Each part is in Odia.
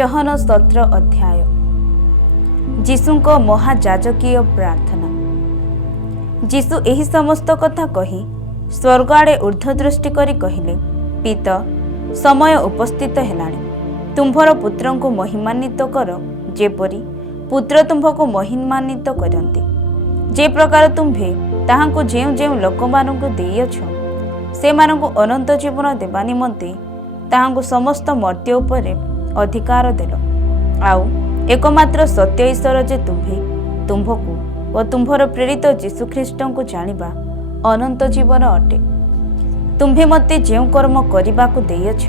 जहन 17 अध्याय जीशुक महाजाजकीय प्रार्थना। जीशु एही समस्त कथा कही स्वर्ग आड़े ऊर्ध्वदृष्टि करी कहिले, पित समय उपस्थित हेलाणी, तुम्भर पुत्र को महिमान्वित कर, जेपरी पुत्र तुम्भको महिमान्वित करते। जे प्रकार तुम्भे ताहांको जेउ जेउ लोक मानकु देइअछ, से मानकु अनंत जीवन देवा निमंते ताहांको समस्त मर्त्य उपरे अधिकार देल। आउ एकमात्र सत्य ईश्वर जे तुम्भे तुम्भको व तुम्भर प्रेरित जीशुख्रीष्ट को जानिबा अनंत जीवन अटे। तुम्भे मते जेउ कर्म करिबाकु देइअछ,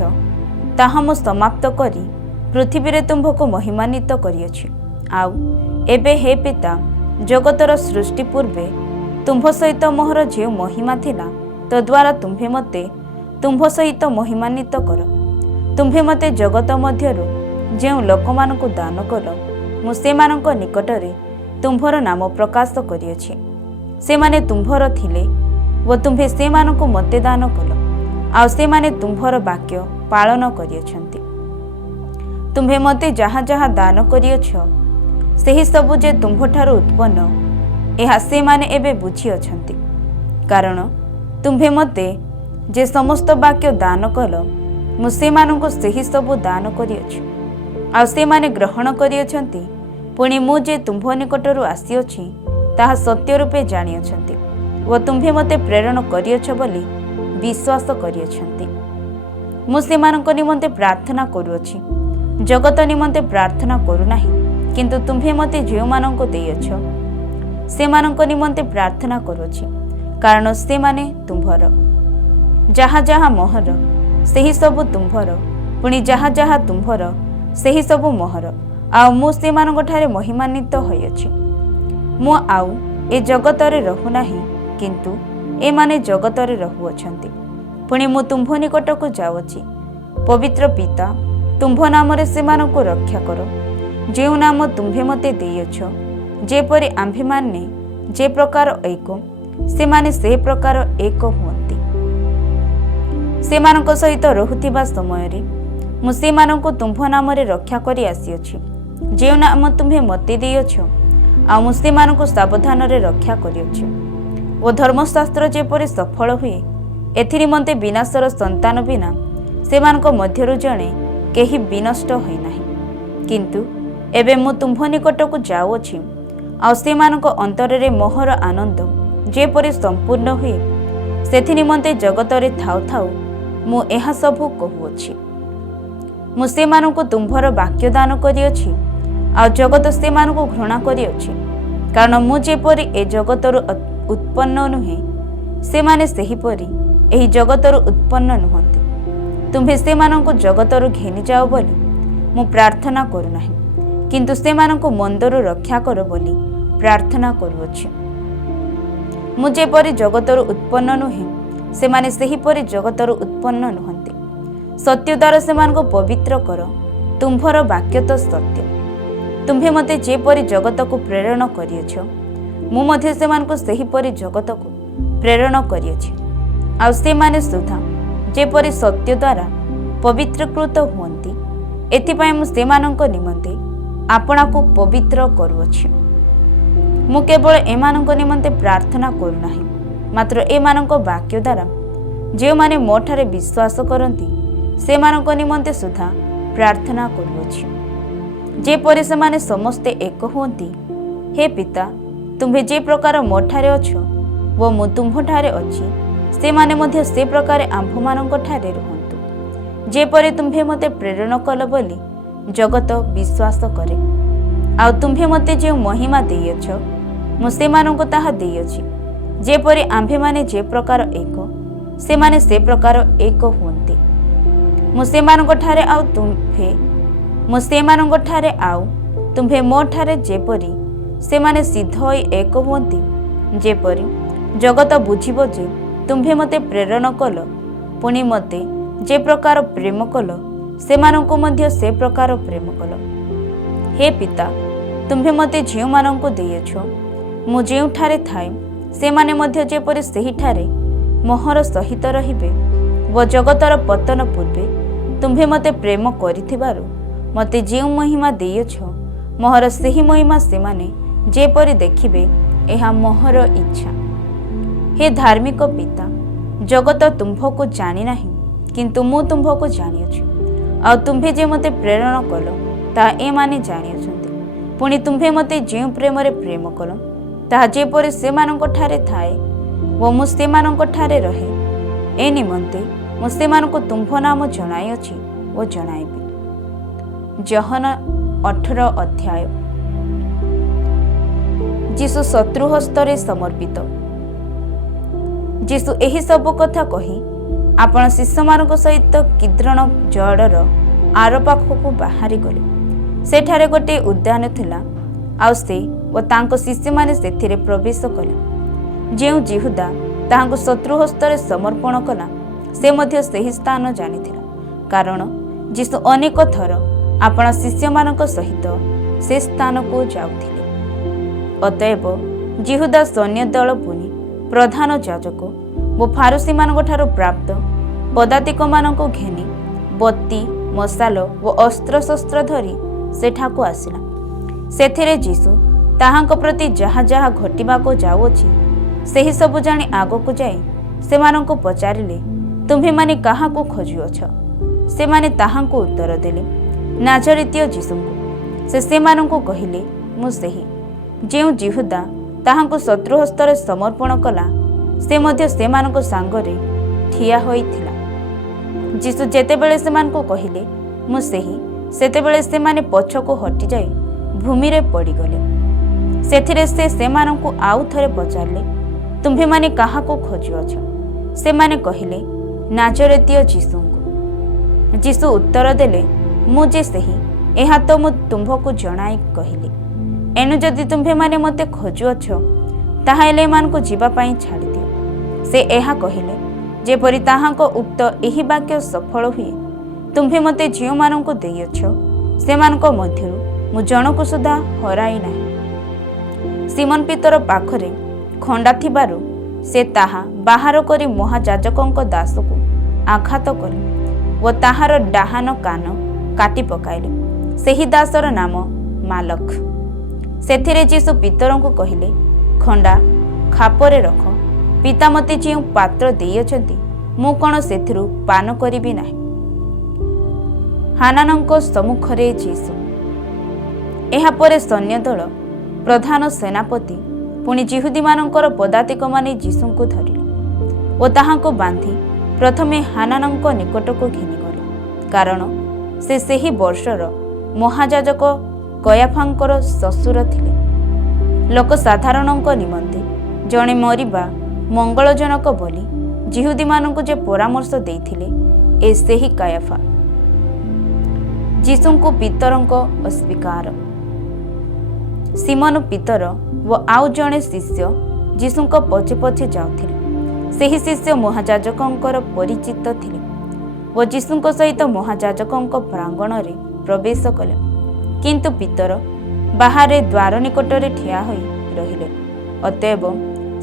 ताहा मो समाप्त करी पृथ्वी रे तुम्भको महिमान्वित करिअछि। आउ एबे हे पिता, जगतर सृष्टि पूर्वे तुम्भ सहित मोहर जे महिमा थिला, तद्वारा तुम्भे मते तुम्भ सहित महिमान्वित कर। तुम्भे मते जगत मध्यरु जे लोक मानकु दान कल, मु सेमानक निकटरे तुम्भर नाम प्रकाश करिअछि। से माने तुम्भर थिले व तुम्भे सेमानकु मते दान कल, आ से माने तुम्भर वाक्य पालन करिअछन्ति। तुम्भे मते जहाँ जहाँ दान करिअछ, सेही सबु जे तुम्भठारु उत्पन्न, एहा से माने एबे बुझी अछन्ति। कारण तुम्भे मते जे समस्त वाक्य दान कल, मु सेमानकु सेही सबु दान करिअछि, आ से माने ग्रहण करिअछन्ति। पुणी मु जे तुम्भ निकटरु आसिअछि ताहा सत्य रूपे जानिअछन्ति, व तुम्भे मते प्रेरण करिअछ बोली विश्वास करिअछन्ति। मु सेमानक निमंते प्रार्थना करूअछि, जगत निमंते प्रार्थना करू नाही, किंतु तुम्भे मते जेउमानंको देइअछ सेमानक निमंते प्रार्थना करूअछि। कारण से माने तुम्भर, जहाँ जहाँ मोहर सेही सबु तुम्भर, पुणी जहाँ जहाँ तुम्भर सेही सबु मोहर। आउ मु सेमानक ठारे महिमान्वित होइअछि। मु आउ ए जगतरे रहु नाही, किंतु ए माने जगतरे रहुअछन्ति। पुणी मु तुम्भ निकटकु जाउछि। पवित्र पिता, तुम्भ नामरे सेमानकु रक्षा कर, जेउ नाम तुम्भे मते देइअछ, जेपरि आम्भे माने जे प्रकार एक, सेमाने से प्रकार एक हुअन्ति। सेमानक सहित रहुथिबा समयरे मु सेमानकु तुम्भ नामरे रक्षा करी आसिअछि। जेउ नाम तुम्भे मते देइअछ, आ मु सेमानकु सावधान रे रक्षा करिअछि। ओ धर्मशास्त्र जेपरि सफल हुए, एथि निमंते विनाशर संतान बिना सेमानक मध्यरु जणे केही विनष्ट होई नाही। किंतु एबे मु तुम्भ निकटकु जाउछि, आ सेमानक अंतरे मोहर आनंद जेपरि संपूर्ण हुए, सेथि निमंते जगतरे थाउ थाउ मु एहा सबु कहुअछि। मु सेमानकु तुम्भर वाक्य दान करिअछि, आ जगत सेमानकु घृणा करिअछि। कारण मु जेपरि ए जगतरु उत्पन्न नुहे, सेमाने सेहीपरि एही जगतरु उत्पन्न नुहंति। तुम्भे सेमानकु जगतरु घेनि जाओ बोली मु प्रार्थना करू नाही, किंतु सेमानकु मंदरु रक्षा कर बोली प्रार्थना करूअछि। मु जेपरि जगतरु उत्पन्न नुहे, सेमाने सेहीपरि जगतरु उत्पन्न नुहंति। सत्य द्वारा सेमानकु पवित्र कर, तुम्भर वाक्य तो सत्य। तुम्भे मते जेपरि जगतकु प्रेरण करिअछ, मु मध्ये सेमानकु सेहीपरि जगतकु प्रेरण करिअछि। आ सेमाने सुधा जेपरि सत्य द्वारा पवित्रकृत हुअन्ति, एथिपाई मु सेमानक निमंते आपणाकु पवित्र करूअछि। मु केवल एमानक निमंते प्रार्थना करू नाही, मात्र एमानक वाक्य द्वारा जे माने मो ठारे विश्वास करंती सेमानक निमंते सुधा प्रार्थना करूअछि, जेपरि सेमाने समस्ते एक हुअन्ति। हे पिता, तुम्भे जे प्रकार मो ठारे अछ व मु तुम्भ ठारे अछि, सेमाने मध्ये से प्रकार आम्भमानक ठारे रुहन्तु, जेपरि तुम्भे मते प्रेरण कल बोली जगत विश्वास करे। आउ तुम्भे मते जे महिमा देइअछ, मु सेमानक ताहा देइअछि, जेपरि आम्भे माने जे प्रकार एक, सेमाने से प्रकार एक हुअन्ति। मु सेमानक ठारे आउ तुम्भे, मु सेमानक ठारे आउ तुम्भे मो ठारे, जेपरि सेमाने सिद्ध होई एक हुअन्ति, जेपरि जगत बुझिबो जे तुम्भे मते प्रेरण कल, पुणी मते जे प्रकार प्रेम कल, सेमानकु मध्य से प्रकार प्रेम कल। हे पिता, तुम्भे मते जेउ मानकु देइअछ, मु जेउ ठारे थाए सेमाने मध्य जेपरि सेही ठारे मोहर सहित रहिबे, व जगतर पतन पूर्वे तुम्भे मते प्रेम करिथिबारु ମୋତେ ଯେଉଁ ମହିମା ଦେଇଅଛ ମୋହର ସେହି ମହିମା ସେମାନେ ଯେପରି ଦେଖିବେ ଏହା ମୋହର ଇଚ୍ଛା। ହେ ଧାର୍ମିକ ପିତା, ଜଗତ ତୁମ୍ଭକୁ ଜାଣି ନାହିଁ, କିନ୍ତୁ ମୁଁ ତୁମ୍ଭକୁ ଜାଣିଅଛି। ଆଉ ତୁମ୍ଭେ ଯେ ମୋତେ ପ୍ରେରଣ କଲ ତାହା ଏମାନେ ଜାଣିଅଛନ୍ତି। ପୁଣି ତୁମ୍ଭେ ମୋତେ ଯେଉଁ ପ୍ରେମରେ ପ୍ରେମ କଲ ତାହା ଯେପରି ସେମାନଙ୍କଠାରେ ଥାଏ ଓ ମୁଁ ସେମାନଙ୍କଠାରେ ରହେ, ଏ ନିମନ୍ତେ ମୁଁ ସେମାନଙ୍କୁ ତୁମ୍ଭ ନାମ ଜଣାଇଅଛି ଓ ଜଣାଇବି। ଜହନ 18 ଅଧ୍ୟାୟ। ଯୀଶୁ ଶତ୍ରୁ ହସ୍ତରେ ସମର୍ପିତ। ଯୀଶୁ ଏହି ସବୁ କଥା କହି ଆପଣ ଶିଷ୍ୟମାନଙ୍କ ସହିତ କିଦ୍ରୋନ ଜଳର ଆର ପାଖକୁ ବାହାରିଗଲେ। ସେଠାରେ ଗୋଟିଏ ଉଦ୍ୟାନ ଥିଲା, ଆଉ ସେ ଓ ତାଙ୍କ ଶିଷ୍ୟମାନେ ସେଥିରେ ପ୍ରବେଶ କଲେ। ଯେଉଁ ଯିହୁଦା ତାହାଙ୍କୁ ଶତ୍ରୁ ହସ୍ତରେ ସମର୍ପଣ କଲା ସେ ମଧ୍ୟ ସେହି ସ୍ଥାନ ଜାଣିଥିଲା, କାରଣ ଯୀଶୁ ଅନେକ ଥର ଆପଣ ଶିଷ୍ୟମାନଙ୍କ ସହିତ ସେ ସ୍ଥାନକୁ ଯାଉଥିଲେ। ଅତଏବ ଯିହୁଦା ସୈନ୍ୟ ଦଳ ପୁଣି ପ୍ରଧାନ ଯାଜକ ଓ ଫାରୁସୀମାନଙ୍କଠାରୁ ପ୍ରାପ୍ତ ପଦାତିକମାନଙ୍କୁ ଘେନି ବତୀ, ମଶାଲ ଓ ଅସ୍ତ୍ରଶସ୍ତ୍ର ଧରି ସେଠାକୁ ଆସିଲା। ସେଥିରେ ଯୀଶୁ ତାହାଙ୍କ ପ୍ରତି ଯାହା ଯାହା ଘଟିବାକୁ ଯାଉଅଛି ସେହି ସବୁ ଜାଣି ଆଗକୁ ଯାଇ ସେମାନଙ୍କୁ ପଚାରିଲେ, ତୁମ୍ଭେମାନେ କାହାକୁ ଖୋଜୁଅଛ? ସେମାନେ ତାହାଙ୍କୁ ଉତ୍ତର ଦେଲେ, ନାଜରିତୀୟ ଯୀଶୁଙ୍କୁ। ସେ ସେମାନଙ୍କୁ କହିଲେ, ମୁଁ ସେହି। ଯେଉଁ ଯିହୁଦା ତାହାଙ୍କୁ ଶତ୍ରୁ ହସ୍ତରେ ସମର୍ପଣ କଲା ସେ ମଧ୍ୟ ସେମାନଙ୍କ ସାଙ୍ଗରେ ଠିଆ ହୋଇଥିଲା। ଯୀଶୁ ଯେତେବେଳେ ସେମାନଙ୍କୁ କହିଲେ, ମୁଁ ସେହି, ସେତେବେଳେ ସେମାନେ ପଛକୁ ହଟିଯାଇ ଭୂମିରେ ପଡ଼ିଗଲେ। ସେଥିରେ ସେ ସେମାନଙ୍କୁ ଆଉ ଥରେ ପଚାରିଲେ, ତୁମ୍ଭେମାନେ କାହାକୁ ଖୋଜୁଅଛ? ସେମାନେ କହିଲେ, ନାଜରିତୀୟ ଯୀଶୁଙ୍କୁ। ଯୀଶୁ ଉତ୍ତର ଦେଲେ, ମୁଁ ଯେ ସେହି, ଏହା ତ ମୁଁ ତୁମ୍ଭକୁ ଜଣାଇ କହିଲି। ଏଣୁ ଯଦି ତୁମ୍ଭେମାନେ ମୋତେ ଖୋଜୁଅଛ ତାହେଲେ ଏମାନଙ୍କୁ ଯିବା ପାଇଁ ଛାଡ଼ିଦିଅ। ସେ ଏହା କହିଲେ ଯେପରି ତାହାଙ୍କ ଉକ୍ତ ଏହି ବାକ୍ୟ ସଫଳ ହୁଏ, ତୁମ୍ଭେ ମୋତେ ଯେଉଁମାନଙ୍କୁ ଦେଇଅଛ ସେମାନଙ୍କ ମଧ୍ୟରୁ ମୁଁ ଜଣକୁ ସୁଦ୍ଧା ହରାଇ ନାହିଁ। ସିମୋନ ପିତର ପାଖରେ ଖଣ୍ଡା ଥିବାରୁ ସେ ତାହା ବାହାର କରି ମହାଯାଜକଙ୍କ ଦାସକୁ ଆଘାତ କଲେ ଓ ତାହାର ଡାହାଣ କାନ କାଟି ପକାଇଲେ। ସେହି ଦାସର ନାମ ମାଲକ। ସେଥିରେ ଯୀଶୁ ପିତରଙ୍କୁ କହିଲେ, ଖଣ୍ଡା ଖାପରେ ରଖ। ପିତା ମୋତେ ଯେଉଁ ପାତ୍ର ଦେଇଅଛନ୍ତି ମୁଁ କ'ଣ ସେଥିରୁ ପାନ କରିବି ନାହିଁ? ହାନାନଙ୍କ ସମ୍ମୁଖରେ ଯୀଶୁ। ଏହାପରେ ସୈନ୍ୟଦଳ ପ୍ରଧାନ ସେନାପତି ପୁଣି ଯିହୁଦୀମାନଙ୍କର ପଦାତିକମାନେ ଯୀଶୁଙ୍କୁ ଧରିଲେ ଓ ତାହାଙ୍କୁ ବାନ୍ଧି ପ୍ରଥମେ ହାନାନଙ୍କ ନିକଟକୁ ଘେନିଗଲେ, କାରଣ ସେ ସେହି ବର୍ଷର ମହାଯାଜକ କୟାଫାଙ୍କର ଶ୍ୱଶୁର ଥିଲେ। ଲୋକସାଧାରଣଙ୍କ ନିମନ୍ତେ ଜଣେ ମରିବା ମଙ୍ଗଳଜନକ ବୋଲି ଯିହୁଦୀମାନଙ୍କୁ ଯେ ପରାମର୍ଶ ଦେଇଥିଲେ, ଏ ସେହି କାୟାଫା। ଯୀଶୁଙ୍କୁ ପିତରଙ୍କ ଅସ୍ୱୀକାର। ସିମୋନ ପିତର ଓ ଆଉ ଜଣେ ଶିଷ୍ୟ ଯୀଶୁଙ୍କ ପଛେ ପଛେ ଯାଉଥିଲେ। ସେହି ଶିଷ୍ୟ ମହାଯାଜକଙ୍କର ପରିଚିତ ଥିଲେ ଓ ଯୀଶୁଙ୍କ ସହିତ ମହାଯାଜକଙ୍କ ପ୍ରାଙ୍ଗଣରେ ପ୍ରବେଶ କଲେ। କିନ୍ତୁ ପିତର ବାହାରେ ଦ୍ୱାର ନିକଟରେ ଠିଆ ହୋଇ ରହିଲେ। ଅତଏବ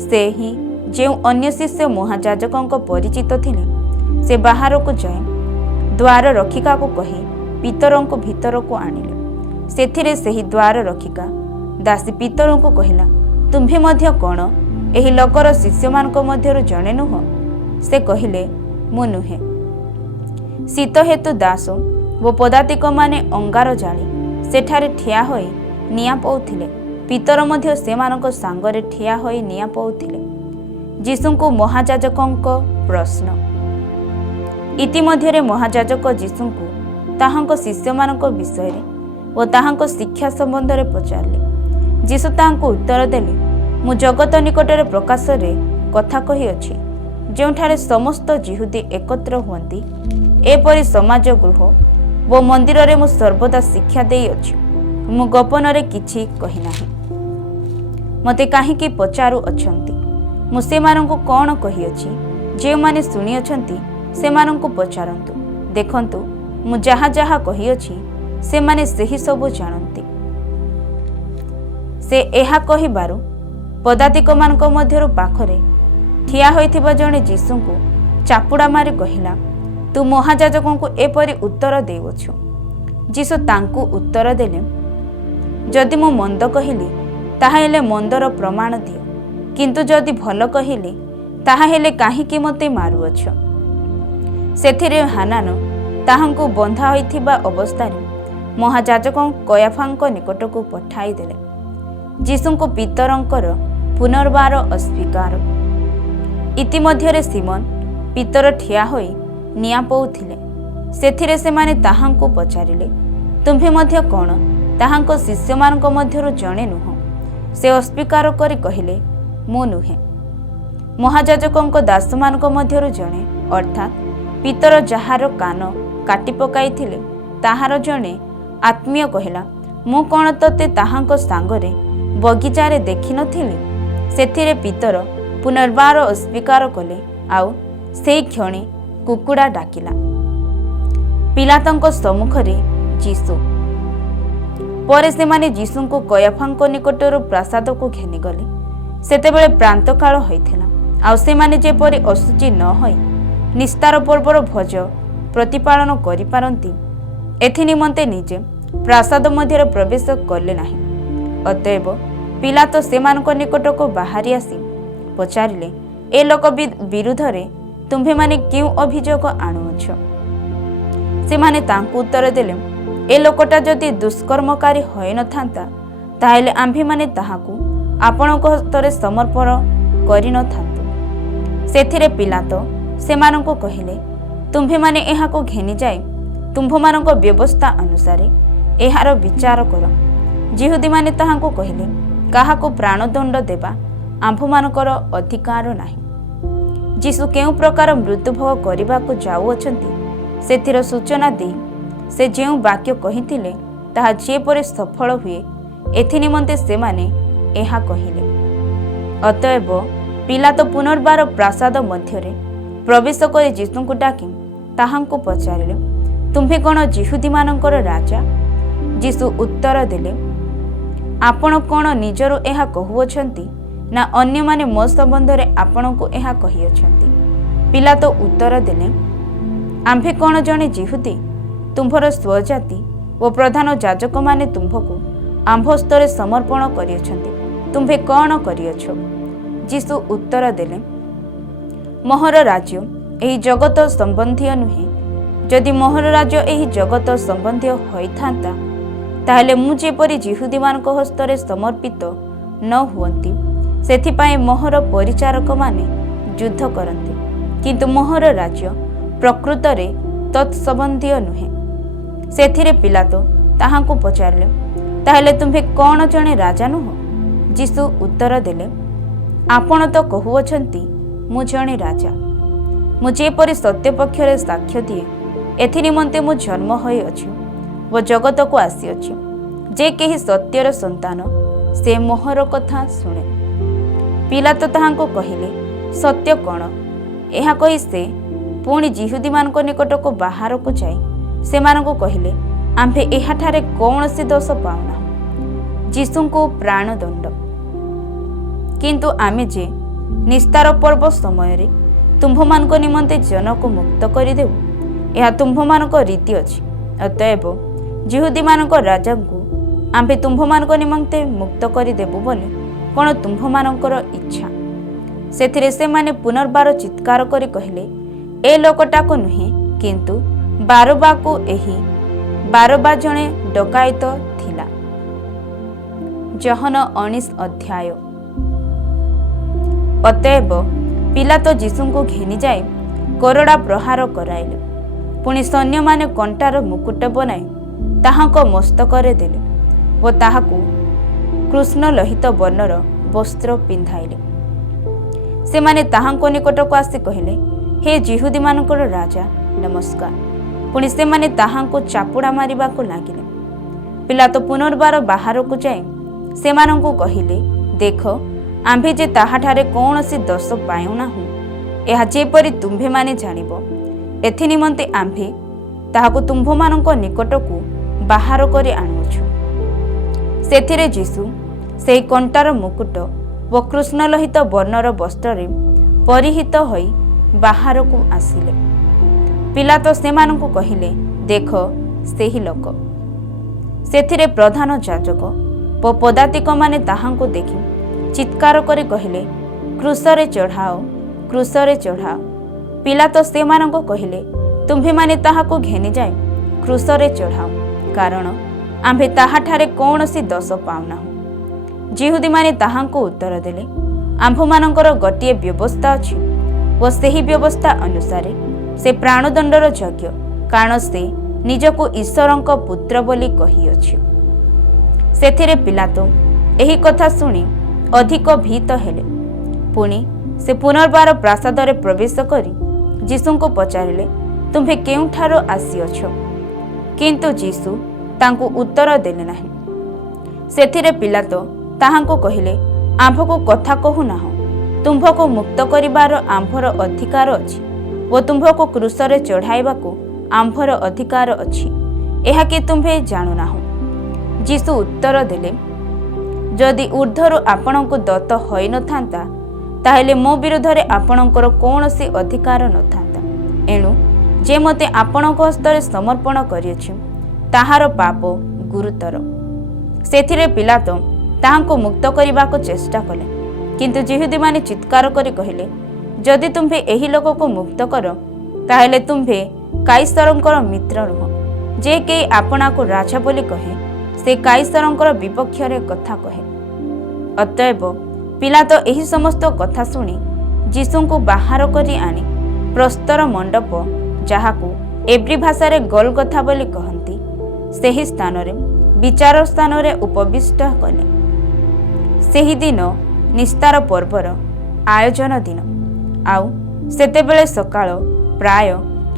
ସେହି ଯେଉଁ ଅନ୍ୟ ଶିଷ୍ୟ ମହାଯାଜକଙ୍କ ପରିଚିତ ଥିଲେ ସେ ବାହାରକୁ ଯାଇ ଦ୍ୱାର ରକ୍ଷିକାକୁ କହି ପିତରଙ୍କୁ ଭିତରକୁ ଆଣିଲେ। ସେଥିରେ ସେହି ଦ୍ୱାର ରକ୍ଷିକା ଦାସୀ ପିତରଙ୍କୁ କହିଲା, ତୁମ୍ଭେ ମଧ୍ୟ କ'ଣ ଏହି ଲୋକର ଶିଷ୍ୟମାନଙ୍କ ମଧ୍ୟରୁ ଜଣେ ନୁହଁ? ସେ କହିଲେ, ମୁଁ ନୁହେଁ। ଶୀତ ହେତୁ ଦାସ ଓ ପଦାତିକମାନେ ଅଙ୍ଗାର ଜାଳି ସେଠାରେ ଠିଆ ହୋଇ ନିଆଁ ପୋଉଥିଲେ। ପିତର ମଧ୍ୟ ସେମାନଙ୍କ ସାଙ୍ଗରେ ଠିଆ ହୋଇ ନିଆଁ ପୋଉଥିଲେ। ଯୀଶୁଙ୍କୁ ମହାଯାଜକଙ୍କ ପ୍ରଶ୍ନ। ଇତିମଧ୍ୟରେ ମହାଯାଜକ ଯୀଶୁଙ୍କୁ ତାହାଙ୍କ ଶିଷ୍ୟମାନଙ୍କ ବିଷୟରେ ଓ ତାହାଙ୍କ ଶିକ୍ଷା ସମ୍ବନ୍ଧରେ ପଚାରିଲେ। ଯୀଶୁ ତାହାଙ୍କୁ ଉତ୍ତର ଦେଲେ, ମୁଁ ଜଗତ ନିକଟରେ ପ୍ରକାଶରେ କଥା କହିଅଛି। ଯେଉଁଠାରେ ସମସ୍ତ ଯିହୁଦୀ ଏକତ୍ର ହୁଅନ୍ତି, ଏପରି ସମାଜ ଗୃହ ଓ ମନ୍ଦିରରେ ମୁଁ ସର୍ବଦା ଶିକ୍ଷା ଦେଇଅଛି। ମୁଁ ଗୋପନରେ କିଛି କହିନାହିଁ। ମୋତେ କାହିଁକି ପଚାରୁଅଛନ୍ତି? ମୁଁ ସେମାନଙ୍କୁ କ'ଣ କହିଅଛି? ଯେଉଁମାନେ ଶୁଣିଅଛନ୍ତି ସେମାନଙ୍କୁ ପଚାରନ୍ତୁ। ଦେଖନ୍ତୁ, ମୁଁ ଯାହା ଯାହା କହିଅଛି ସେମାନେ ସେହି ସବୁ ଜାଣନ୍ତି। ସେ ଏହା କହିବାରୁ ପଦାତିକମାନଙ୍କ ମଧ୍ୟରୁ ପାଖରେ ଠିଆ ହୋଇଥିବା ଜଣେ ଯୀଶୁଙ୍କୁ ଚାପୁଡ଼ା ମାରି କହିଲା, ତୁ ମହାଯାଜକଙ୍କୁ ଏପରି ଉତ୍ତର ଦେଉଅଛୁ? ଯୀଶୁ ତାଙ୍କୁ ଉତ୍ତର ଦେଲେ, ଯଦି ମୁଁ ମନ୍ଦ କହିଲି ତାହାହେଲେ ମନ୍ଦର ପ୍ରମାଣ ଦିଅ, କିନ୍ତୁ ଯଦି ଭଲ କହିଲି ତାହାହେଲେ କାହିଁକି ମୋତେ ମାରୁଅଛ? ସେଥିରେ ହାନାନ ତାହାଙ୍କୁ ବନ୍ଧା ହୋଇଥିବା ଅବସ୍ଥାରେ ମହାଯାଜକ କୟାଫାଙ୍କ ନିକଟକୁ ପଠାଇଦେଲେ। ଯୀଶୁଙ୍କୁ ପିତରଙ୍କର ପୁନର୍ବାର ଅସ୍ୱୀକାର। ଇତିମଧ୍ୟରେ ସିମୋନ ପିତର ଠିଆ ହୋଇ ନିଆଁ ପୋଉଥିଲେ। ସେଥିରେ ସେମାନେ ତାହାଙ୍କୁ ପଚାରିଲେ, ତୁମ୍ଭେ ମଧ୍ୟ କ'ଣ ତାହାଙ୍କ ଶିଷ୍ୟମାନଙ୍କ ମଧ୍ୟରୁ ଜଣେ ନୁହଁ? ସେ ଅସ୍ୱୀକାର କରି କହିଲେ, ମୁଁ ନୁହେଁ। ମହାଯାଜକଙ୍କ ଦାସମାନଙ୍କ ମଧ୍ୟରୁ ଜଣେ, ଅର୍ଥାତ୍ ପିତର ଯାହାର କାନ କାଟି ପକାଇଥିଲେ ତାହାର ଜଣେ ଆତ୍ମୀୟ କହିଲା, ମୁଁ କ'ଣ ତୋତେ ତାହାଙ୍କ ସାଙ୍ଗରେ ବଗିଚାରେ ଦେଖିନଥିଲି? ସେଥିରେ ପିତର ପୁନର୍ବାର ଅସ୍ୱୀକାର କଲେ, ଆଉ ସେଇ କ୍ଷଣି କୁକୁଡ଼ା ଡାକିଲା। ପିଲାତଙ୍କ ସମ୍ମୁଖରେ ଯୀଶୁ। ପରେ ସେମାନେ ଯୀଶୁଙ୍କୁ କୟାଫାଙ୍କ ନିକଟରୁ ପ୍ରାସାଦକୁ ଘେନିଗଲେ। ସେତେବେଳେ ପ୍ରାନ୍ତକାଳ ହୋଇଥିଲା, ଆଉ ସେମାନେ ଯେପରି ଅଶୁଚି ନ ହୋଇ ନିସ୍ତାର ପର୍ବର ଭୋଜ ପ୍ରତିପାଳନ କରିପାରନ୍ତି, ଏଥିନିମନ୍ତେ ନିଜେ ପ୍ରାସାଦ ମଧ୍ୟରେ ପ୍ରବେଶ କଲେ ନାହିଁ। ଅତଏବ ପିଲାତ ସେମାନଙ୍କ ନିକଟକୁ ବାହାରି ଆସି ପଚାରିଲେ, ଏ ଲୋକ ବିରୁଦ୍ଧରେ ତୁମ୍ଭେମାନେ କେଉଁ ଅଭିଯୋଗ ଆଣୁଅଛ? ସେମାନେ ତାଙ୍କୁ ଉତ୍ତର ଦେଲେ, ଏ ଲୋକଟା ଯଦି ଦୁଷ୍କର୍ମକାରୀ ହୋଇନଥାନ୍ତା ତାହେଲେ ଆମ୍ଭେମାନେ ତାହାକୁ ଆପଣଙ୍କ ହସ୍ତରେ ସମର୍ପଣ କରିନଥାନ୍ତୁ। ସେଥିରେ ପିଲାତ ସେମାନଙ୍କୁ କହିଲେ, ତୁମ୍ଭେମାନେ ଏହାକୁ ଘେନିଯାଇ ତୁମ୍ଭମାନଙ୍କ ବ୍ୟବସ୍ଥା ଅନୁସାରେ ଏହାର ବିଚାର କର। ଯିହୁଦୀମାନେ ତାହାଙ୍କୁ କହିଲେ, କାହାକୁ ପ୍ରାଣଦଣ୍ଡ ଦେବା ଆମ୍ଭମାନଙ୍କର ଅଧିକାର ନାହିଁ। ଯୀଶୁ କେଉଁ ପ୍ରକାର ମୃତ୍ୟୁଭୋଗ କରିବାକୁ ଯାଉଅଛନ୍ତି ସେଥିର ସୂଚନା ଦେଇ ସେ ଯେଉଁ ବାକ୍ୟ କହିଥିଲେ ତାହା ଯେପରି ସଫଳ ହୁଏ, ଏଥିନିମନ୍ତେ ସେମାନେ ଏହା କହିଲେ। ଅତଏବ ପିଲାତ ପୁନର୍ବାର ପ୍ରାସାଦ ମଧ୍ୟରେ ପ୍ରବେଶ କରି ଯୀଶୁଙ୍କୁ ଡାକି ତାହାଙ୍କୁ ପଚାରିଲେ, ତୁମ୍ଭେ କ'ଣ ଯିହୁଦୀମାନଙ୍କର ରାଜା? ଯୀଶୁ ଉତ୍ତର ଦେଲେ, ଆପଣ କ'ଣ ନିଜରୁ ଏହା କହୁଅଛନ୍ତି, ନା ଅନ୍ୟମାନେ ମୋ ସମ୍ବନ୍ଧରେ ଆପଣଙ୍କୁ ଏହା କହିଅଛନ୍ତି? ପିଲାତ ଉତ୍ତର ଦେଲେ, ଆମ୍ଭେ କ'ଣ ଜଣେ ଯିହୁଦୀ? ତୁମ୍ଭର ସ୍ୱଜାତି ଓ ପ୍ରଧାନ ଯାଜକମାନେ ତୁମ୍ଭକୁ ଆମ୍ଭ ହସ୍ତରେ ସମର୍ପଣ କରିଅଛନ୍ତି। ତୁମ୍ଭେ କ'ଣ କରିଅଛ? ଯୀଶୁ ଉତ୍ତର ଦେଲେ, ମୋହର ରାଜ୍ୟ ଏହି ଜଗତ ସମ୍ବନ୍ଧୀୟ ନୁହେଁ। ଯଦି ମୋହର ରାଜ୍ୟ ଏହି ଜଗତ ସମ୍ବନ୍ଧୀୟ ହୋଇଥାନ୍ତା ତାହେଲେ ମୁଁ ଯେପରି ଯିହୁଦୀମାନଙ୍କ ହସ୍ତରେ ସମର୍ପିତ ନ ହୁଅନ୍ତି, ସେଥିପାଇଁ ମୋହର ପରିଚାରକମାନେ ଯୁଦ୍ଧ କରନ୍ତି। କିନ୍ତୁ ମୋହର ରାଜ୍ୟ ପ୍ରକୃତରେ ତତ୍ସମ୍ବନ୍ଧୀୟ ନୁହେଁ। ସେଥିରେ ପିଲାତ ତାହାଙ୍କୁ ପଚାରିଲେ, ତାହେଲେ ତୁମ୍ଭେ କ'ଣ ଜଣେ ରାଜା ନୁହଁ? ଯୀଶୁ ଉତ୍ତର ଦେଲେ, ଆପଣ ତ କହୁଅଛନ୍ତି ମୁଁ ଜଣେ ରାଜା। ମୁଁ ଯେପରି ସତ୍ୟ ପକ୍ଷରେ ସାକ୍ଷ୍ୟ ଦିଏ, ଏଥିନିମନ୍ତେ ମୁଁ ଜନ୍ମ ହୋଇଅଛି ଓ ଜଗତକୁ ଆସିଅଛି। ଯେ କେହି ସତ୍ୟର ସନ୍ତାନ ସେ ମୋହର କଥା ଶୁଣେ। ପିଲାତ ତାହାଙ୍କୁ କହିଲେ, ସତ୍ୟ କ'ଣ? ଏହା କହି ସେ ପୁଣି ଯିହୁଦୀମାନଙ୍କ ନିକଟକୁ ବାହାରକୁ ଯାଇ ସେମାନଙ୍କୁ କହିଲେ, ଆମ୍ଭେ ଏହାଠାରେ କୌଣସି ଦୋଷ ପାଉନାହୁଁ ଯୀଶୁଙ୍କୁ ପ୍ରାଣଦଣ୍ଡ। କିନ୍ତୁ ଆମେ ଯେ ନିସ୍ତାର ପର୍ବ ସମୟରେ ତୁମ୍ଭମାନଙ୍କ ନିମନ୍ତେ ଜନକୁ ମୁକ୍ତ କରିଦେଉ, ଏହା ତୁମ୍ଭମାନଙ୍କ ରୀତି ଅଛି। ଅତଏବ ଯିହୁଦୀମାନଙ୍କ ରାଜାଙ୍କୁ ଆମ୍ଭେ ତୁମ୍ଭମାନଙ୍କ ନିମନ୍ତେ ମୁକ୍ତ କରିଦେବୁ ବୋଲି କ'ଣ ତୁମ୍ଭମାନଙ୍କର ଇଚ୍ଛା? ସେଥିରେ ସେମାନେ ପୁନର୍ବାର ଚିତ୍କାର କରି କହିଲେ, ଏ ଲୋକଟାକୁ ନୁହେଁ, କିନ୍ତୁ ବାରବାକୁ। ଏହି ବାରବା ଜଣେ ଡକାୟତ ଥିଲା। ଯୋହନ 19 ଅଧ୍ୟାୟ। ଅତଏବ ପିଲାତ ଯୀଶୁଙ୍କୁ ଘେନିଯାଇ କରଡ଼ା ପ୍ରହାର କରାଇଲେ। ପୁଣି ସୈନ୍ୟମାନେ କଣ୍ଟାର ମୁକୁଟ ବନାଇ ତାହାଙ୍କ ମସ୍ତକରେ ଦେଲେ ଓ ତାହାକୁ କୃଷ୍ଣଲୋହିତ ବର୍ଣ୍ଣର ବସ୍ତ୍ର ପିନ୍ଧାଇଲେ। ସେମାନେ ତାହାଙ୍କ ନିକଟକୁ ଆସି କହିଲେ, ହେ ଯିହୁଦୀମାନଙ୍କର ରାଜା, ନମସ୍କାର। ପୁଣି ସେମାନେ ତାହାଙ୍କୁ ଚାପୁଡ଼ା ମାରିବାକୁ ଲାଗିଲେ। ପିଲାତ ପୁନର୍ବାର ବାହାରକୁ ଯାଇ ସେମାନଙ୍କୁ କହିଲେ, ଦେଖ, ଆମ୍ଭେ ଯେ ତାହାଠାରେ କୌଣସି ଦୋଷ ପାଉନାହୁଁ, ଏହା ଯେପରି ତୁମ୍ଭେମାନେ ଜାଣିବ, ଏଥିନିମନ୍ତେ ଆମ୍ଭେ ତାହାକୁ ତୁମ୍ଭମାନଙ୍କ ନିକଟକୁ ବାହାର କରି ଆଣୁଅଛୁ। ସେଥିରେ ଯୀଶୁ ସେହି କଣ୍ଟାର ମୁକୁଟ ଓ କୃଷ୍ଣଲୋହିତ ବର୍ଣ୍ଣର ବସ୍ତ୍ରରେ ପରିହିତ ହୋଇ ବାହାରକୁ ଆସିଲେ। ପିଲାତ ସେମାନଙ୍କୁ କହିଲେ, ଦେଖ ସେହି ଲୋକ। ସେଥିରେ ପ୍ରଧାନ ଯାଜକ ଓ ପଦାତିକମାନେ ତାହାଙ୍କୁ ଦେଖି ଚିତ୍କାର କରି କହିଲେ, କ୍ରୁଶରେ ଚଢ଼ାଅ, କ୍ରୁଶରେ ଚଢ଼ାଅ। ପିଲାତ ସେମାନଙ୍କୁ କହିଲେ, ତୁମ୍ଭେମାନେ ତାହାକୁ ଘେନିଯାଇ କ୍ରୁଶରେ ଚଢ଼ାଅ, କାରଣ ଆମ୍ଭେ ତାହାଠାରେ କୌଣସି ଦୋଷ ପାଉନାହୁଁ। ଯିହୁଦୀମାନେ ତାହାଙ୍କୁ ଉତ୍ତର ଦେଲେ, ଆମ୍ଭମାନଙ୍କର ଗୋଟିଏ ବ୍ୟବସ୍ଥା ଅଛି ଓ ସେହି ବ୍ୟବସ୍ଥା ଅନୁସାରେ ସେ ପ୍ରାଣଦଣ୍ଡର ଯୋଗ୍ୟ, କାରଣ ସେ ନିଜକୁ ଈଶ୍ୱରଙ୍କ ପୁତ୍ର ବୋଲି କହିଅଛି। ସେଥିରେ ପିଲାତ ଏହି କଥା ଶୁଣି ଅଧିକ ଭୀତ ହେଲେ। ପୁଣି ସେ ପୁନର୍ବାର ପ୍ରାସାଦରେ ପ୍ରବେଶ କରି ଯୀଶୁଙ୍କୁ ପଚାରିଲେ, ତୁମ୍ଭେ କେଉଁଠାରୁ ଆସିଅଛ? କିନ୍ତୁ ଯୀଶୁ ତାଙ୍କୁ ଉତ୍ତର ଦେଲେ ନାହିଁ। ସେଥିରେ ପିଲାତ ତାହାଙ୍କୁ କହିଲେ, ଆମ୍ଭକୁ କଥା କହୁନାହଁ? ତୁମ୍ଭକୁ ମୁକ୍ତ କରିବାର ଆମ୍ଭର ଅଧିକାର ଅଛି ଓ ତୁମ୍ଭକୁ କ୍ରୁଶରେ ଚଢ଼ାଇବାକୁ ଆମ୍ଭର ଅଧିକାର ଅଛି, ଏହା କି ତୁମ୍ଭେ ଜାଣୁନାହଁ? ଯୀଶୁ ଉତ୍ତର ଦେଲେ, ଯଦି ଉର୍ଦ୍ଧ୍ୱରୁ ଆପଣଙ୍କୁ ଦତ୍ତ ହୋଇନଥାନ୍ତା, ତାହେଲେ ମୋ ବିରୁଦ୍ଧରେ ଆପଣଙ୍କର କୌଣସି ଅଧିକାର ନଥାନ୍ତା। ଏଣୁ ଯେ ମୋତେ ଆପଣଙ୍କ ହସ୍ତରେ ସମର୍ପଣ କରିଅଛି, ତାହାର ପାପ ଗୁରୁତର। ସେଥିରେ ପିଲାତ ତାହାଙ୍କୁ ମୁକ୍ତ କରିବାକୁ ଚେଷ୍ଟା କଲେ। କିନ୍ତୁ ଯିହୁଦୀମାନେ ଚିତ୍କାର କରି କହିଲେ, ଯଦି ତୁମ୍ଭେ ଏହି ଲୋକକୁ ମୁକ୍ତ କର, ତାହେଲେ ତୁମ୍ଭେ କାଇସରଙ୍କର ମିତ୍ର ନୁହଁ। ଯେ କେହି ଆପଣାକୁ ରାଜା ବୋଲି କହେ, ସେ କାଇସରଙ୍କର ବିପକ୍ଷରେ କଥା କହେ। ଅତଏବ ପିଲାତ ଏହି ସମସ୍ତ କଥା ଶୁଣି ଯୀଶୁଙ୍କୁ ବାହାର କରି ଆଣି ପ୍ରସ୍ତର ମଣ୍ଡପ, ଯାହାକୁ ଏବ୍ରୀ ଭାଷାରେ ଗୋଲଗଥା ବୋଲି କହନ୍ତି, ସେହି ସ୍ଥାନରେ ବିଚାର ସ୍ଥାନରେ ଉପବିଷ୍ଟ କଲେ। ସେହିଦିନ ନିସ୍ତାର ପର୍ବର ଆୟୋଜନ ଦିନ, ଆଉ ସେତେବେଳେ ସକାଳ ପ୍ରାୟ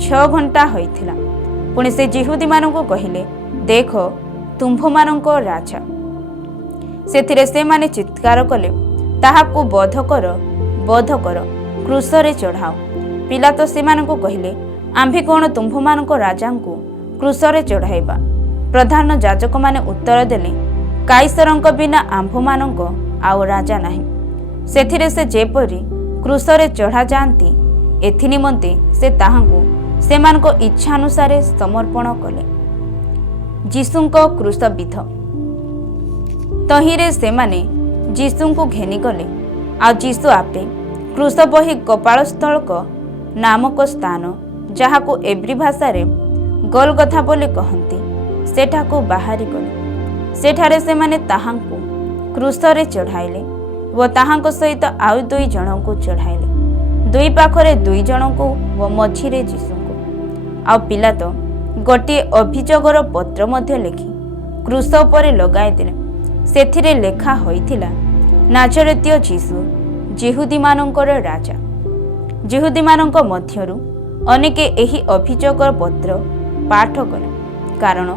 6 ଘଣ୍ଟା ହୋଇଥିଲା। ପୁଣି ସେ ଯିହୁଦୀମାନଙ୍କୁ କହିଲେ, ଦେଖ ତୁମ୍ଭମାନଙ୍କ ରାଜା। ସେଥିରେ ସେମାନେ ଚିତ୍କାର କଲେ, ତାହାକୁ ବଧ କର, ବଧ କର, କ୍ରୁଶରେ ଚଢ଼ାଅ। ପିଲାତ ସେମାନଙ୍କୁ କହିଲେ, ଆମ୍ଭେ କ'ଣ ତୁମ୍ଭମାନଙ୍କ ରାଜାଙ୍କୁ କ୍ରୁଶରେ ଚଢ଼ାଇବା? ପ୍ରଧାନ ଯାଜକମାନେ ଉତ୍ତର ଦେଲେ, କାଇସରଙ୍କ ବିନା ଆମ୍ଭମାନଙ୍କ ଆଉ ରାଜା ନାହିଁ। ସେଥିରେ ସେ ଯେପରି କ୍ରୁଶରେ ଚଢ଼ାଯାଆନ୍ତି, ଏଥିନିମନ୍ତେ ସେ ତାହାଙ୍କୁ ସେମାନଙ୍କ ଇଚ୍ଛାନୁସାରେ ସମର୍ପଣ କଲେ। ଯୀଶୁଙ୍କ କ୍ରୁଶବିଦ୍ଧ। ତହିଁରେ ସେମାନେ ଯୀଶୁଙ୍କୁ ଘେନିଗଲେ, ଆଉ ଯୀଶୁ ଆପେ କ୍ରୁଶ ବହି କପାଳସ୍ଥଳକ ନାମକ ସ୍ଥାନ, ଯାହାକୁ ଏବ୍ରୀ ଭାଷାରେ ଗୋଲଗଥା ବୋଲି କହନ୍ତି, ସେଠାକୁ ବାହାରିଗଲେ। ସେଠାରେ ସେମାନେ ତାହାଙ୍କୁ କ୍ରୁଶରେ ଚଢ଼ାଇଲେ ଓ ତାହାଙ୍କ ସହିତ ଆଉ 2 ଜଣଙ୍କୁ ଚଢ଼ାଇଲେ, 2 ପାଖରେ 2 ଜଣଙ୍କୁ ଓ ମଝିରେ ଯୀଶୁଙ୍କୁ। ଆଉ ପିଲାତ ଗୋଟିଏ ଅଭିଯୋଗର ପତ୍ର ମଧ୍ୟ ଲେଖି କ୍ରୁଶ ଉପରେ ଲଗାଇଦେଲେ। ସେଥିରେ ଲେଖା ହୋଇଥିଲା, ନାଜରେତୀୟ ଯୀଶୁ, ଯିହୁଦୀମାନଙ୍କର ରାଜା। ଯିହୁଦୀମାନଙ୍କ ମଧ୍ୟରୁ ଅନେକ ଏହି ଅଭିଯୋଗ ପତ୍ର ପାଠ କଲେ, କାରଣ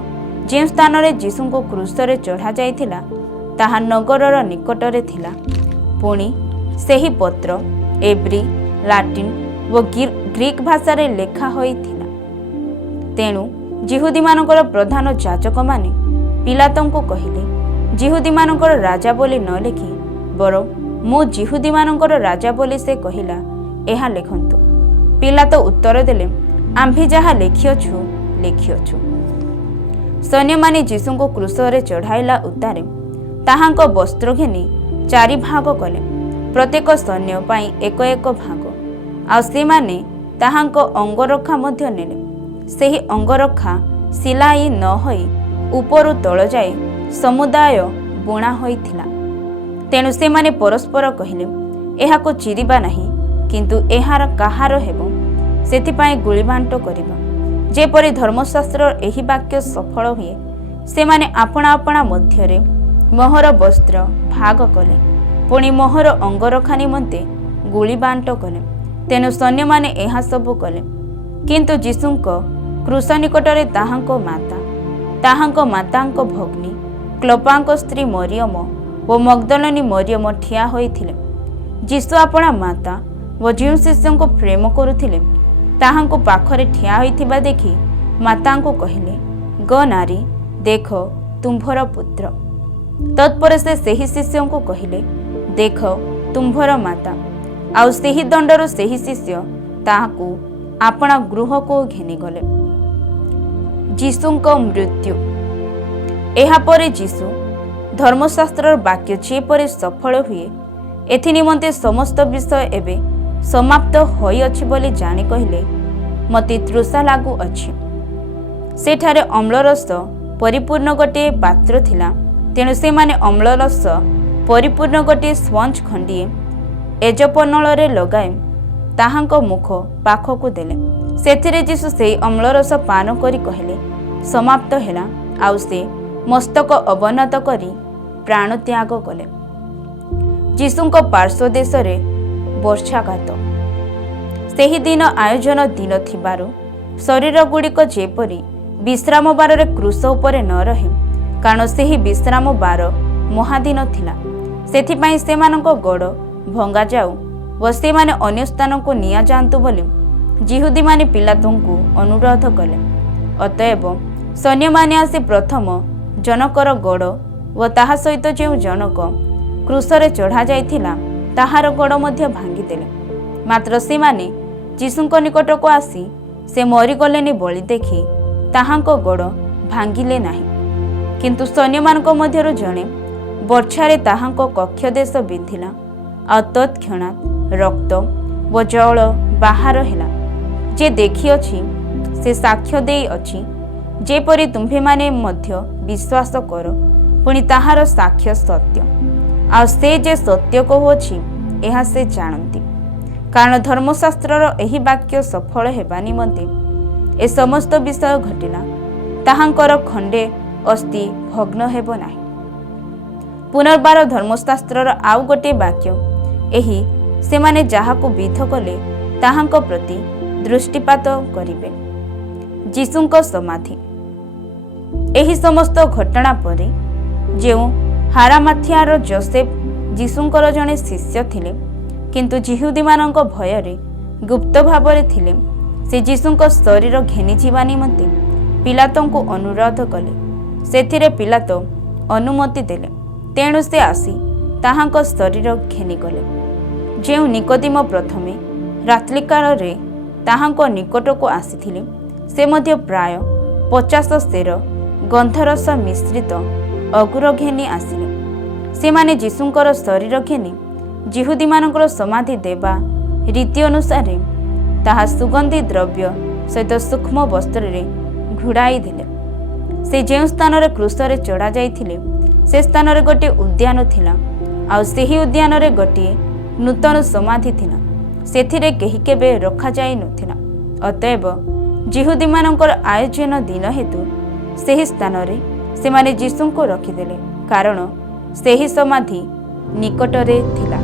ଯେଉଁ ସ୍ଥାନରେ ଯୀଶୁଙ୍କୁ କ୍ରୁଶରେ ଚଢ଼ାଯାଇଥିଲା, ତାହା ନଗରର ନିକଟରେ ଥିଲା। ପୁଣି ସେହି ପତ୍ର ଏବ୍ରୀ, ଲାଟିନ୍ ଓ ଗ୍ରୀକ୍ ଭାଷାରେ ଲେଖା ହୋଇଥିଲା। ତେଣୁ ଯିହୁଦୀମାନଙ୍କର ପ୍ରଧାନ ଯାଜକମାନେ ପିଲାତଙ୍କୁ କହିଲେ, ଯିହୁଦୀମାନଙ୍କର ରାଜା ବୋଲି ନ ଲେଖି ବରଂ ମୁଁ ଯିହୁଦୀମାନଙ୍କର ରାଜା ବୋଲି ସେ କହିଲା, ଏହା ଲେଖନ୍ତୁ। ପିଲାତ ଉତ୍ତର ଦେଲେ, ଆମ୍ଭେ ଯାହା ଲେଖିଅଛୁ ଲେଖିଅଛୁ। ସୈନ୍ୟମାନେ ଯୀଶୁଙ୍କୁ କ୍ରୁଶରେ ଚଢ଼ାଇଲା ଉତ୍ତାରେ ତାହାଙ୍କ ବସ୍ତ୍ର ଘେନି 4 ଭାଗ କଲେ, ପ୍ରତ୍ୟେକ ସୈନ୍ୟ ପାଇଁ 1 ଭାଗ। ଆଉ ସେମାନେ ତାହାଙ୍କ ଅଙ୍ଗରଖା ମଧ୍ୟ ନେଲେ। ସେହି ଅଙ୍ଗରଖା ସିଲାଇ ନ ହୋଇ ଉପରୁ ତଳ ଯାଏ ସମୁଦାୟ ବୁଣା ହୋଇଥିଲା। ତେଣୁ ସେମାନେ ପରସ୍ପର କହିଲେ, ଏହାକୁ ଚିରିବା ନାହିଁ, କିନ୍ତୁ ଏହାର କାହାର ହେବ, ସେଥିପାଇଁ ଗୁଳିବାଣ୍ଟ କରିବା। ଯେପରି ଧର୍ମଶାସ୍ତ୍ରର ଏହି ବାକ୍ୟ ସଫଳ ହୁଏ, ସେମାନେ ଆପଣା ଆପଣା ମଧ୍ୟରେ ମୋହର ବସ୍ତ୍ର ଭାଗ କଲେ, ପୁଣି ମୋହର ଅଙ୍ଗରଖା ନିମନ୍ତେ ଗୁଳିବାଣ୍ଟ କଲେ। ତେଣୁ ସୈନ୍ୟମାନେ ଏହା ସବୁ କଲେ। କିନ୍ତୁ ଯୀଶୁଙ୍କ କ୍ରୁଶ ନିକଟରେ ତାହାଙ୍କ ମାତା, ତାହାଙ୍କ ମାତାଙ୍କ ଭଗ୍ନୀ, କ୍ଲୋପାଙ୍କ ସ୍ତ୍ରୀ ମରିୟମ ଓ ମଗ୍ଦଲିନୀ ମରିୟମ ଠିଆ ହୋଇଥିଲେ। ଯୀଶୁ ଆପଣା ମାତା ଓ ଯେଉଁ ଶିଷ୍ୟଙ୍କୁ ପ୍ରେମ କରୁଥିଲେ, ତାହାଙ୍କୁ ପାଖରେ ଠିଆ ହୋଇଥିବା ଦେଖି ମାତାଙ୍କୁ କହିଲେ, ଗ ନାରୀ, ଦେଖ ତୁମ୍ଭର ପୁତ୍ର। ତତ୍ପରେ ସେ ସେହି ଶିଷ୍ୟଙ୍କୁ କହିଲେ, ଦେଖ ତୁମ୍ଭର ମାତା। ଆଉ ସେହି ଦଣ୍ଡରୁ ସେହି ଶିଷ୍ୟ ତାହାକୁ ଆପଣା ଗୃହକୁ ଘେନିଗଲେ। ଯୀଶୁଙ୍କ ମୃତ୍ୟୁ। ଏହାପରେ ଯୀଶୁ ଧର୍ମଶାସ୍ତ୍ରର ବାକ୍ୟ ଯେପରି ସଫଳ ହୁଏ ଏଥି ନିମନ୍ତେ ସମସ୍ତ ବିଷୟ ଏବେ ସମାପ୍ତ ହୋଇଅଛି ବୋଲି ଜାଣି କହିଲେ, ମୋତେ ତୃଷା ଲାଗୁଅଛି। ସେଠାରେ ଅମ୍ଳରସ ପରିପୂର୍ଣ୍ଣ ଗୋଟିଏ ପାତ୍ର ଥିଲା। ତେଣୁ ସେମାନେ ଅମ୍ଳରସ ପରିପୂର୍ଣ୍ଣ ଗୋଟିଏ ସ୍ପଞ୍ଜ ଖଣ୍ଡିଏ ଏଜପନଳରେ ଲଗାଇ ତାହାଙ୍କ ମୁଖ ପାଖକୁ ଦେଲେ। ସେଥିରେ ଯୀଶୁ ସେହି ଅମ୍ଳରସ ପାନ କରି କହିଲେ, ସମାପ୍ତ ହେଲା। ଆଉ ସେ ମସ୍ତକ ଅବନତ କରି ପ୍ରାଣତ୍ୟାଗ କଲେ। ଯୀଶୁଙ୍କ ପାର୍ଶ୍ୱଦେଶରେ ବର୍ଷାଘାତ। ସେହି ଦିନ ଆୟୋଜନ ଦିନ ଥିବାରୁ ଶରୀରଗୁଡ଼ିକ ଯେପରି ବିଶ୍ରାମ ବାରରେ କ୍ରୁଶ ଉପରେ ନ ରହେ, କାରଣ ସେହି ବିଶ୍ରାମ ବାର ମହାଦିନ ଥିଲା। ସେଥିପାଇଁ ସେମାନଙ୍କ ଗୋଡ଼ ଭଙ୍ଗାଯାଉ ଓ ସେମାନେ ଅନ୍ୟ ସ୍ଥାନକୁ ନିଆଯାଆନ୍ତୁ ବୋଲି ଯିହୁଦୀମାନେ ପିଲାତଙ୍କୁ ଅନୁରୋଧ କଲେ। ଅତଏବ ସୈନ୍ୟମାନେ ଆସି ପ୍ରଥମ ଜଣକର ଗୋଡ଼ ଓ ତାହା ସହିତ ଯେଉଁ ଜଣକ କ୍ରୁଶରେ ଚଢ଼ାଯାଇଥିଲା ତାହାର ଗୋଡ଼ ମଧ୍ୟ ଭାଙ୍ଗିଦେଲେ। ମାତ୍ର ସେମାନେ ଯୀଶୁଙ୍କ ନିକଟକୁ ଆସି ସେ ମରିଗଲେନି ବୋଲି ଦେଖି ତାହାଙ୍କ ଗୋଡ଼ ଭାଙ୍ଗିଲେ ନାହିଁ। କିନ୍ତୁ ସୈନ୍ୟମାନଙ୍କ ମଧ୍ୟରୁ ଜଣେ ବର୍ଚ୍ଛାରେ ତାହାଙ୍କ କକ୍ଷଦେଶ ବିନ୍ଧିଲା, ଆଉ ତତ୍କ୍ଷଣାତ୍ ରକ୍ତ ଓ ଜଳ ବାହାର ହେଲା। ଯେ ଦେଖିଅଛି ସେ ସାକ୍ଷ୍ୟ ଦେଇଅଛି, ଯେପରି ତୁମ୍ଭେମାନେ ମଧ୍ୟ ବିଶ୍ୱାସ କର, ପୁଣି ତାହାର ସାକ୍ଷ୍ୟ ସତ୍ୟ। ଆଉ ସେ ଯେ ସତ୍ୟ କହୁଅଛି ଏହା ସେ ଜାଣନ୍ତି, କାରଣ ଧର୍ମଶାସ୍ତ୍ରର ଏହି ବାକ୍ୟ ସଫଳ ହେବା ନିମନ୍ତେ ଏ ସମସ୍ତ ବିଷୟ ଘଟିଲା। ତାହାଙ୍କର ଖଣ୍ଡେ ଅସ୍ଥି ଭଗ୍ନ ହେବ ନାହିଁ। ପୁନର୍ବାର ଧର୍ମଶାସ୍ତ୍ରର ଆଉ ଗୋଟିଏ ବାକ୍ୟ ଏହି, ସେମାନେ ଯାହାକୁ ବିଧ କଲେ ତାହାଙ୍କ ପ୍ରତି ଦୃଷ୍ଟିପାତ କରିବେ। ଯୀଶୁଙ୍କ ସମାଧି। ଏହି ସମସ୍ତ ଘଟଣା ପରେ ଯେଉଁ ହାରାମାଥିଆର ଯୋସେଫ ଯୀଶୁଙ୍କର ଜଣେ ଶିଷ୍ୟ ଥିଲେ, କିନ୍ତୁ ଯିହୁଦୀମାନଙ୍କ ଭୟରେ ଗୁପ୍ତ ଭାବରେ ଥିଲେ, ସେ ଯୀଶୁଙ୍କ ଶରୀର ଘେନିଯିବା ନିମନ୍ତେ ପିଲାତଙ୍କୁ ଅନୁରୋଧ କଲେ। ସେଥିରେ ପିଲାତ ଅନୁମତି ଦେଲେ। ତେଣୁ ସେ ଆସି ତାହାଙ୍କ ଶରୀର ଘେନିଗଲେ। ଯେଉଁ ନିକୋଦିମ ପ୍ରଥମେ ରାତ୍ରିକାଳରେ ତାହାଙ୍କ ନିକଟକୁ ଆସିଥିଲେ, ସେ ମଧ୍ୟ ପ୍ରାୟ 50 ସେର ଗନ୍ଧରସ ମିଶ୍ରିତ ଅଗୁର ଘେନି ଆସିଲେ। ସେମାନେ ଯୀଶୁଙ୍କର ଶରୀର ଘେନି ଯିହୁଦୀମାନଙ୍କର ସମାଧି ଦେବା ରୀତି ଅନୁସାରେ ତାହା ସୁଗନ୍ଧି ଦ୍ରବ୍ୟ ସହିତ ସୂକ୍ଷ୍ମ ବସ୍ତ୍ରରେ ଘୋଡ଼ାଇ ଦେଲେ। ସେ ଯେଉଁ ସ୍ଥାନରେ କ୍ରୁଶରେ ଚଢ଼ା ଯାଇଥିଲେ ସେ ସ୍ଥାନରେ ଗୋଟିଏ ଉଦ୍ୟାନ ଥିଲା, ଆଉ ସେହି ଉଦ୍ୟାନରେ ଗୋଟିଏ ନୂତନ ସମାଧି ଥିଲା। ସେଥିରେ କେହି କେବେ ରଖାଯାଇ ନଥିଲା। ଅତଏବ ଯିହୁଦୀମାନଙ୍କର ଆୟୋଜନ ଦିନ ହେତୁ ସେହି ସ୍ଥାନରେ ସେମାନେ ଯୀଶୁଙ୍କୁ ରଖିଦେଲେ, କାରଣ ସେହି ସମାଧି ନିକଟରେ ଥିଲା।